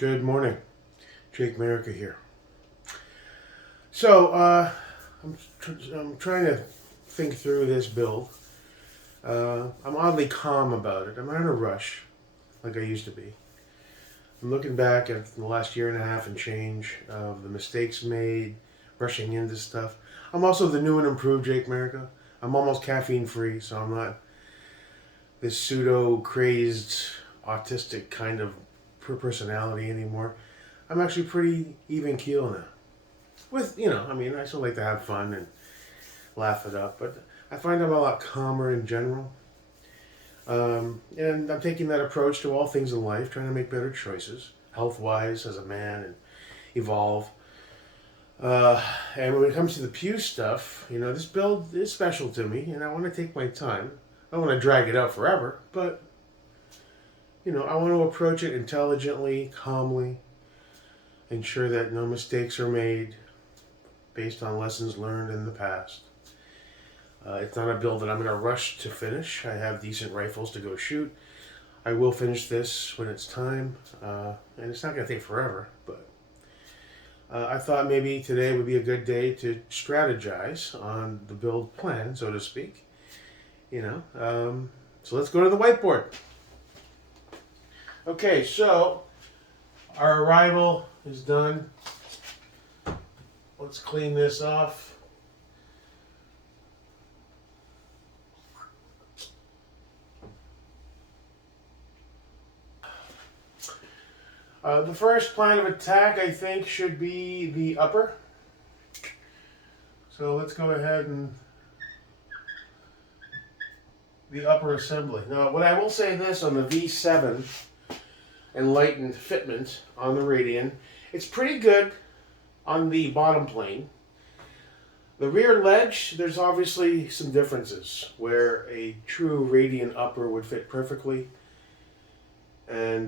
Good morning, Jake America here. So, I'm trying to think through this build. I'm oddly calm about it. I'm not in a rush like I used to be. I'm looking back at the last year and a half and change of the mistakes made, rushing into stuff. I'm also the new and improved Jake America. I'm almost caffeine free, so I'm not this pseudo crazed autistic kind of personality anymore. I'm actually pretty even keel now. I still like to have fun and laugh it up, but I find I'm a lot calmer in general. And I'm taking that approach to all things in life, trying to make better choices, health-wise as a man, and evolve. And when it comes to the pew stuff, this build is special to me, and I want to take my time. I don't want to drag it out forever, but, I want to approach it intelligently, calmly, ensure that no mistakes are made based on lessons learned in the past. It's not a build that I'm in a rush to finish. I have decent rifles to go shoot. I will finish this when it's time, and it's not going to take forever, but I thought maybe today would be a good day to strategize on the build plan, so to speak. So let's go to the whiteboard. Okay, so our arrival is done. Let's clean this off. The first plan of attack, I think, should be the upper. So let's go ahead and the upper assembly. Now, what I will say this on the V7 enlightened fitment on the Radian, it's pretty good on the bottom plane. The rear ledge, there's obviously some differences where a true Radian upper would fit perfectly. And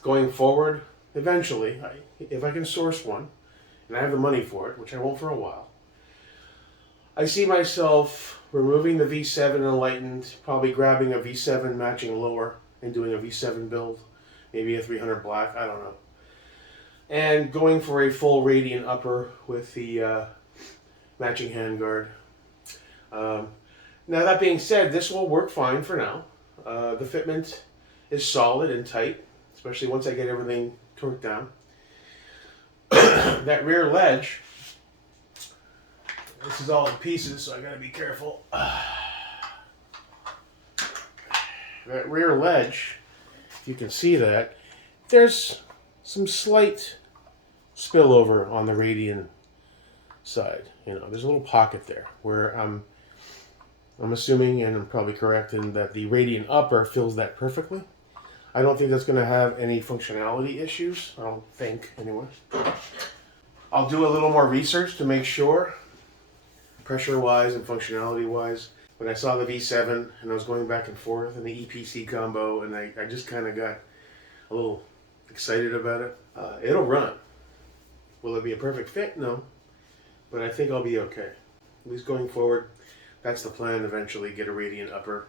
going forward, eventually, if I can source one, and I have the money for it, which I won't for a while, I see myself removing the V7 enlightened, probably grabbing a V7 matching lower and doing a V7 build, maybe a 300 black, I don't know. And going for a full Radian upper with the matching handguard. Now that being said, this will work fine for now. The fitment is solid and tight, especially once I get everything torqued down. That rear ledge, this is all in pieces, so I gotta be careful. That rear ledge, if you can see that, there's some slight spillover on the Radian side. There's a little pocket there where I'm assuming, and I'm probably correct, in that the Radian upper fills that perfectly. I don't think that's going to have any functionality issues. I don't think, anyway. I'll do a little more research to make sure, pressure-wise and functionality-wise. When I saw the V7 and I was going back and forth in the EPC combo, and I just kind of got a little excited about it. It'll run. Will it be a perfect fit? No. But I think I'll be okay. At least going forward, that's the plan, eventually get a Radian upper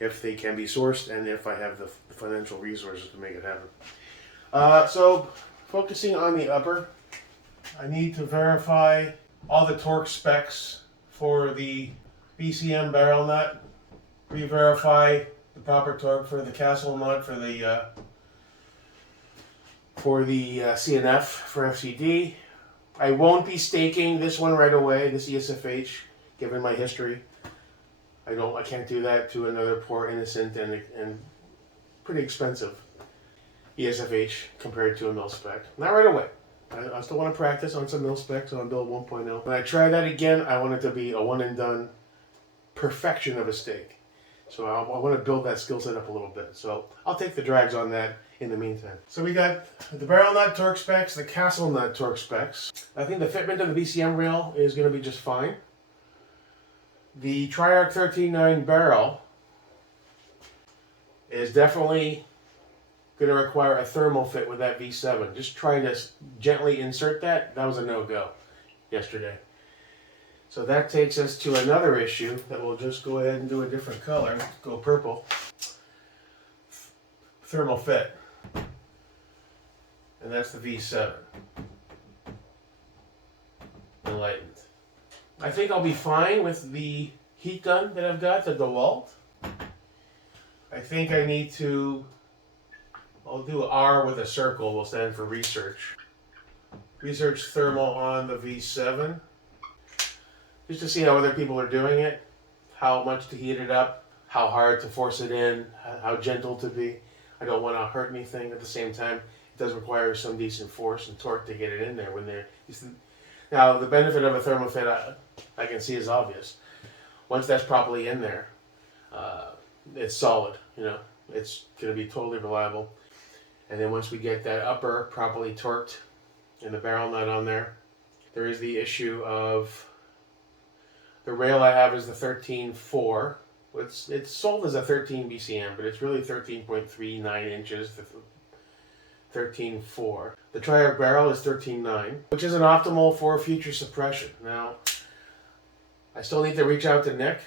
if they can be sourced and if I have the financial resources to make it happen. So focusing on the upper, I need to verify all the torque specs for the BCM barrel nut, re-verify the proper torque for the castle nut for the CNF for FCD. I won't be staking this one right away, this ESFH, given my history. I can't do that to another poor innocent and pretty expensive ESFH compared to a mil spec. Not right away. I still want to practice on some mil specs on build 1.0. When I try that again, I want it to be a one and done perfection of a stake. So I want to build that skill set up a little bit. So I'll take the drags on that in the meantime. So we got the barrel nut torque specs, the castle nut torque specs. I think the fitment of the BCM rail is going to be just fine. The Triarch 13.9 barrel is definitely going to require a thermal fit with that V7. Just trying to gently insert that was a no-go yesterday. So that takes us to another issue that we'll just go ahead and do a different color, go purple. Thermal fit. and that's the V7. Enlightened. I think I'll be fine with the heat gun that I've got, the DeWalt. I think I need to, I'll do R with a circle, will stand for research. Research thermal on the V7. Just to see how other people are doing it, how much to heat it up, how hard to force it in, how gentle to be. I don't want to hurt anything. At the same time, it does require some decent force and torque to get it in there when they're... Now, the benefit of a thermofit I can see is obvious. Once that's properly in there, it's solid, you know. It's going to be totally reliable. And then once we get that upper properly torqued and the barrel nut on there, there is the issue of the rail I have is the 13.4. It's sold as a 13 BCM, but it's really 13.39 inches, 13.4. The tri-arc barrel is 13.9, which isn't optimal for future suppression. Now, I still need to reach out to Nick.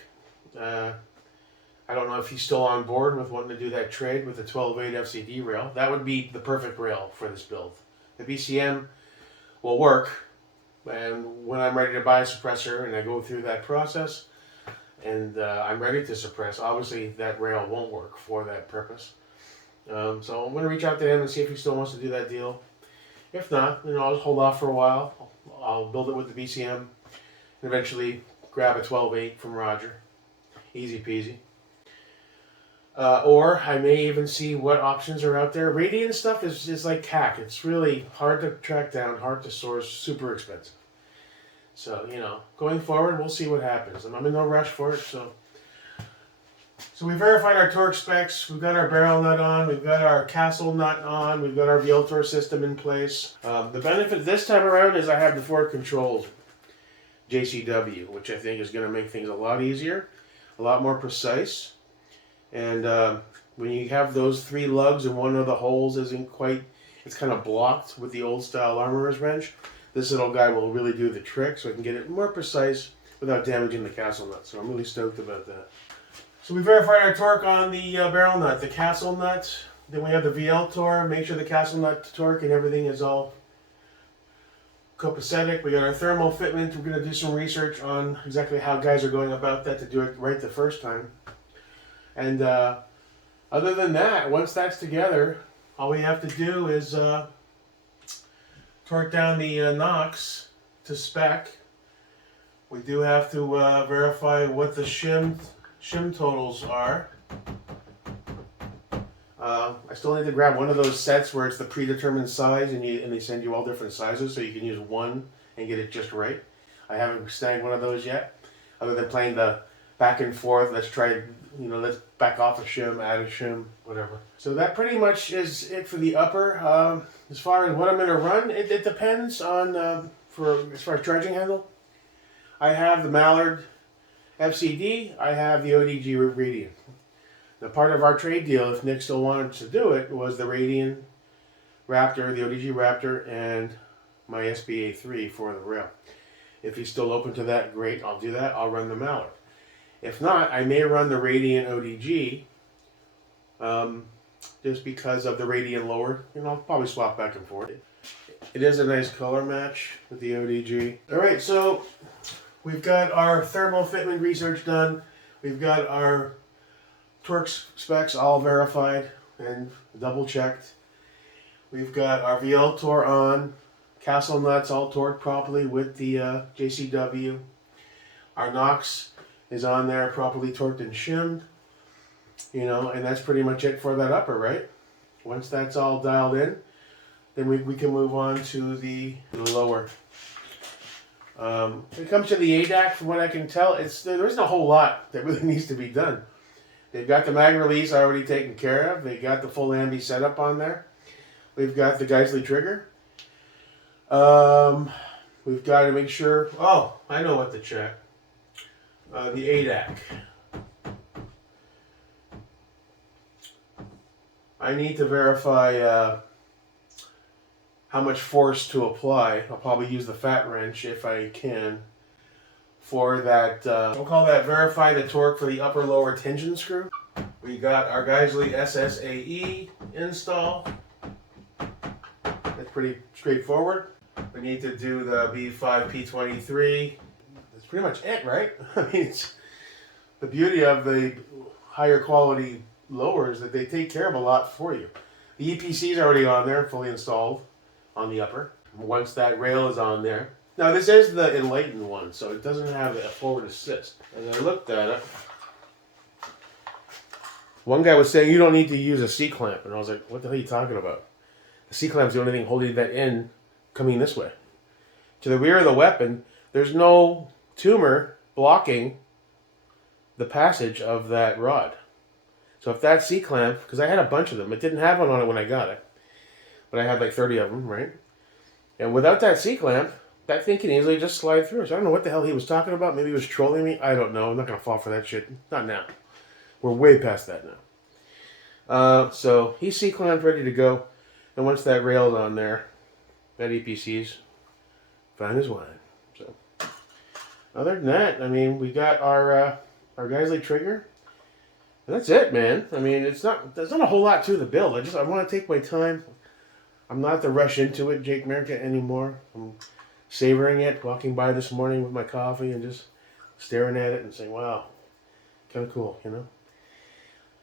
I don't know if he's still on board with wanting to do that trade with the 12.8 FCD rail. That would be the perfect rail for this build. The BCM will work, and when I'm ready to buy a suppressor and I go through that process and I'm ready to suppress, obviously that rail won't work for that purpose. So I'm going to reach out to him and see if he still wants to do that deal. If not, then I'll just hold off for a while. I'll build it with the BCM and eventually grab a 12.8 from Roger. Easy peasy. Or I may even see what options are out there. Radian stuff is like CAC. It's really hard to track down, hard to source, super expensive. So, you know, going forward, we'll see what happens. And I'm in no rush for it, so we verified our torque specs. We've got our barrel nut on. We've got our castle nut on. We've got our Vieltor system in place. The benefit this time around is I have the fork controlled JCW, which I think is going to make things a lot easier, a lot more precise. And when you have those three lugs and one of the holes isn't quite, it's kind of blocked with the old style armorer's wrench, this little guy will really do the trick so I can get it more precise without damaging the castle nut. So I'm really stoked about that. So we verified our torque on the barrel nut, the castle nut. Then we have the Vieltor. Make sure the castle nut torque and everything is all copacetic. We got our thermal fitment. We're going to do some research on exactly how guys are going about that to do it right the first time. And other than that, once that's together, all we have to do is torque down the knocks to spec. We do have to verify what the shim totals are. I still need to grab one of those sets where it's the predetermined size and they send you all different sizes so you can use one and get it just right. I haven't snagged one of those yet, other than playing the back and forth. Let's try, let's back off a shim, add a shim, whatever. So that pretty much is it for the upper. As far as what I'm going to run, it depends on, as far as charging handle. I have the Mallard FCD, I have the ODG Radian. Now part of our trade deal, if Nick still wanted to do it, was the Radian Raptor, the ODG Raptor, and my SBA3 for the rail. If he's still open to that, great, I'll do that. I'll run the Mallard. If not, I may run the Radian ODG, just because of the Radian lower. I'll probably swap back and forth. It is a nice color match with the ODG. All right, so we've got our thermal fitment research done. We've got our torque specs all verified and double checked. We've got our Vieltor on, castle nuts all torqued properly with the JCW. Our Knox is on there, properly torqued and shimmed. And that's pretty much it for that upper, right? Once that's all dialed in, then we can move on to the lower. When it comes to the ADAC, from what I can tell, there isn't a whole lot that really needs to be done. They've got the mag release already taken care of. They got the full ambi setup on there. We've got the Geissele trigger. We've got to make sure. Oh, I know what to check. The ADAC. I need to verify how much force to apply. I'll probably use the fat wrench if I can for that. We'll call that verify the torque for the upper lower tension screw. We got our Geissele SSAE install. That's pretty straightforward. We need to do the B5P23. That's pretty much it, right? I mean, it's the beauty of the higher quality lowers that they take care of a lot for you. The EPC is already on there, fully installed on the upper. Once that rail is on there. Now this is the Enlightened one, so it doesn't have a forward assist. As I looked at it, one guy was saying you don't need to use a C-clamp, and I was like, what the hell are you talking about? The C-clamp's the only thing holding that in coming this way. To the rear of the weapon, there's no tumor blocking the passage of that rod. So if that C-clamp, because I had a bunch of them, it didn't have one on it when I got it, but I had like 30 of them, right? And without that C-clamp, that thing can easily just slide through. So I don't know what the hell he was talking about. Maybe he was trolling me. I don't know. I'm not going to fall for that shit. Not now. We're way past that now. So he's C-clamped, ready to go. And once that rail's on there, that EPC's fine as wine. So other than that, I mean, we got our Geisley trigger. And that's it, man. I mean, there's not a whole lot to the build. I want to take my time. I'm not to rush into it, Jake America, anymore. I'm savoring it, walking by this morning with my coffee and just staring at it and saying, wow, kind of cool, you know?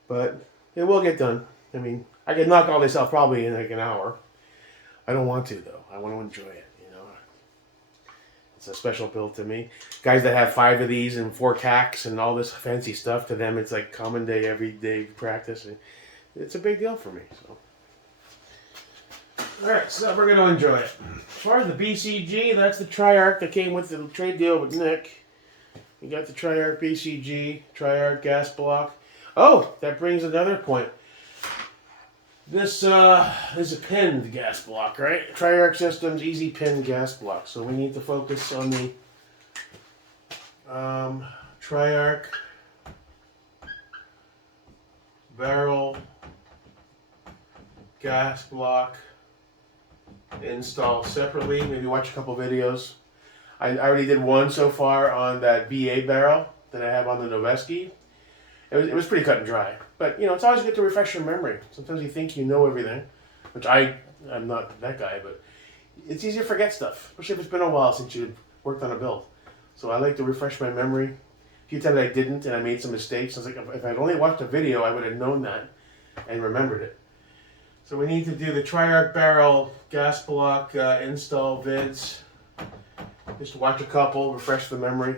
But it will get done. I mean, I can knock all this off probably in like an hour. I don't want to, though. I want to enjoy it, you know? It's a special build to me. Guys that have 5 of these and 4 CACs and all this fancy stuff, to them it's like common day, everyday practice. It's a big deal for me, so. Alright, so we're going to enjoy it. As far as the BCG, that's the Triarch that came with the trade deal with Nick. We got the Triarch BCG, Triarch gas block. Oh, that brings another point. This is a pinned gas block, right? Triarch Systems easy pin gas block. So we need to focus on the Triarch barrel gas block. Install separately, maybe watch a couple videos. I already did one so far on that VA barrel that I have on the Noveski. It was pretty cut and dry, but you know, it's always good to refresh your memory. Sometimes you think you know everything, which I'm not that guy, but it's easy to forget stuff, especially if it's been a while since you've worked on a build. So I like to refresh my memory. A few times I didn't and I made some mistakes. I was like, if I'd only watched a video, I would have known that and remembered it. So we need to do the Triarch barrel gas block install vids. Just watch a couple, refresh the memory.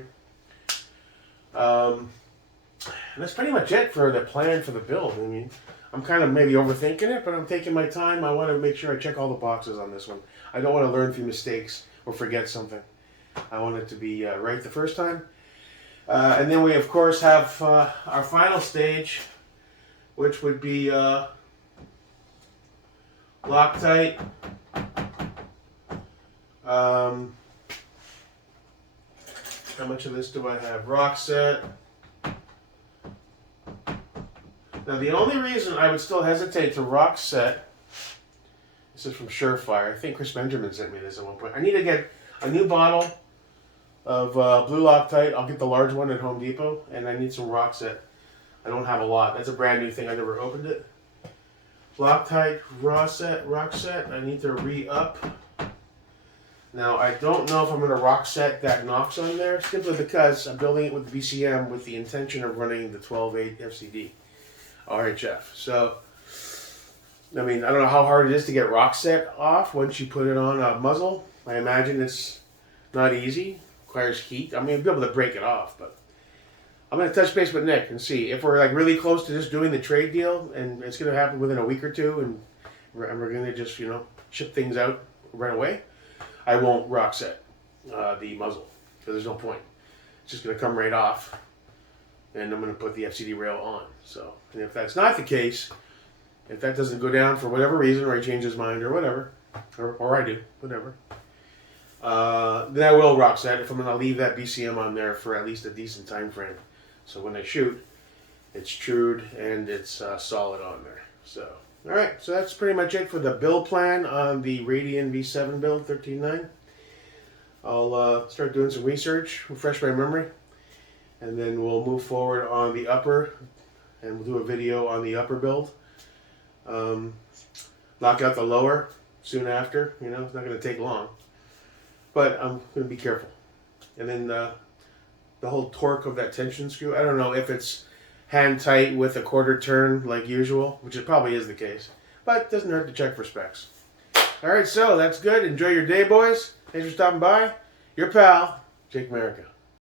And that's pretty much it for the plan for the build. I mean, I'm kind of maybe overthinking it, but I'm taking my time. I want to make sure I check all the boxes on this one. I don't want to learn from mistakes or forget something. I want it to be right the first time. And then we, of course, have our final stage, which would be Loctite. How much of this do I have? Rock set. Now the only reason I would still hesitate to rock set, this is from Surefire. I think Chris Benjamin sent me this at one point. I need to get a new bottle of blue Loctite. I'll get the large one at Home Depot, and I need some rock set. I don't have a lot. That's a brand new thing. I never opened it. Loctite, rock set. I need to re-up. Now, I don't know if I'm going to rock set that Knox on there, simply because I'm building it with the BCM with the intention of running the 12.8 FCD RHF. So, I mean, I don't know how hard it is to get rock set off once you put it on a muzzle. I imagine it's not easy. Requires heat. I mean, I'll be able to break it off, but I'm going to touch base with Nick and see if we're like really close to just doing the trade deal, and it's going to happen within a week or two, and we're going to just, you know, ship things out right away. I won't rock set the muzzle because there's no point. It's just going to come right off, and I'm going to put the FCD rail on. So, and if that's not the case, if that doesn't go down for whatever reason, or he changes his mind or whatever, or I do, whatever, then I will rock set if I'm going to leave that BCM on there for at least a decent time frame. So when I shoot, it's trued and it's solid on there. So, all right, so that's pretty much it for the build plan on the Radian V7 build 13.9. I'll start doing some research, refresh my memory, and then we'll move forward on the upper, and we'll do a video on the upper build. Knock out the lower, soon after. You know, it's not going to take long. But I'm going to be careful. And then the whole torque of that tension screw, I don't know if it's hand tight with a quarter turn like usual, which it probably is the case. But it doesn't hurt to check for specs. Alright, so that's good. Enjoy your day, boys. Thanks for stopping by. Your pal, Jake America.